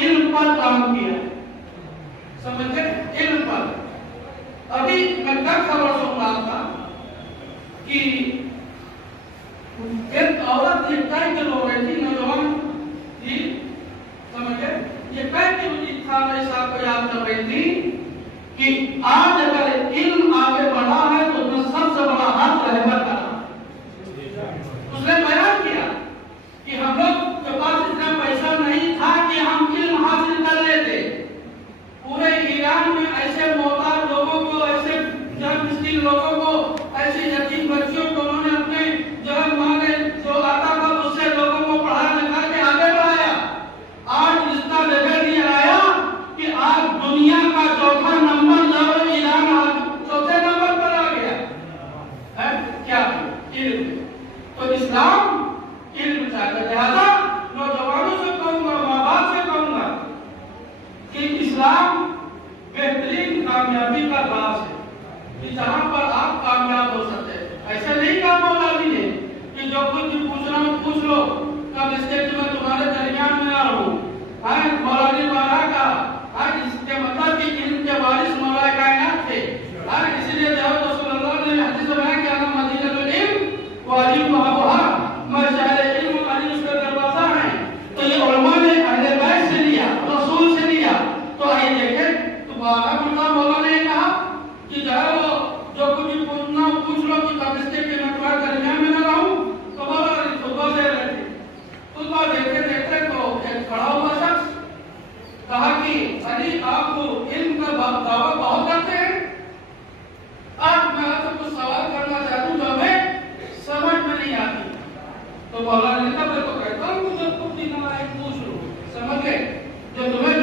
علم پر کام کیا. سمجھے؟ علم پر. ابھی میں کل خبر سن رہا تھا کہ ایک عورت یہ کہہ کے رو رہی تھی، نوجوان تھی، سمجھے؟ یہ کہہ کے مجھے خامنہ صاحب کو یاد کر رہی تھی کہ آج اگر علم آگے بڑھا ہے تو اس میں سب سے بڑا ہاتھ رہبر کا. اس نے بیان کیا کہ ہم لوگ کے پاس اتنا پیسہ نہیں تھا کہ ہم علم حاصل کر لیتے. پورے ایران میں ایسے محتاج لوگوں کو، ایسے جان مسکین لوگوں کو، ایسے یتیم بچیوں کو انہوں نے اپنے جو ہے مانے جو آتا تھا اس سے لوگوں کو پڑھا لکھا کے آگے بڑھایا. آج اس کا لیول یہ آیا کہ آج دنیا کا چوتھا نمبر جو ایران چوتھے نمبر پر آ گیا ہے. کیا علم. تو اسلام علم چاہتا ہے. لہذا نوجوانوں سے کہوں گا، ماں باپ سے کہوں گا کہ اسلام بہترین کامیابی کا راز ہے کہ جہاں پر آپ کامیاب ہو سکتے ہیں. ایسا نہیں کہا مولا جی نے کہ جو کچھ بھی پوچھنا ہو پوچھ لو، کب اس کے میں تمہارے درمیان میں نہ رہوں. مولا جی مارا کا اس کے مطلب کہ علم کے وارث مولا کائنات تھے. اسی لیے رسول اللہ نے حدیث میں بیان کیا کہ مدینہ العلم وعلم بابها مشعل علم علی اس کا دروازہ ہے. تو یہ علماء نے اہل بیت سے لیا، رسول سے لیا. تو آئیے دیکھیں تمہارا مطلب مولا نے کہا کہ جو ہے وہ جو کچھ بھی پوچھنا ہو پوچھ لو کہ کب اس کے میں تمہارے درمیان میں نہ رہوں. تو مولا نے خطبہ دے رہے تھے. خطبہ دیکھتے دیکھتے تو ایک کھڑا ہوا شخص کہا کہ علی آپ کو علم کا دعویٰ بہت کرتے ہیں. آج میں آپ سے کچھ سوال کرنا چاہتا ہوں جو ہمیں سمجھ میں نہیں آتی. تو مولا نے کہا میں تو کہتا ہوں کہ جو تم دین آئے پوچھ لو. سمجھ گئے؟ جو تمہیں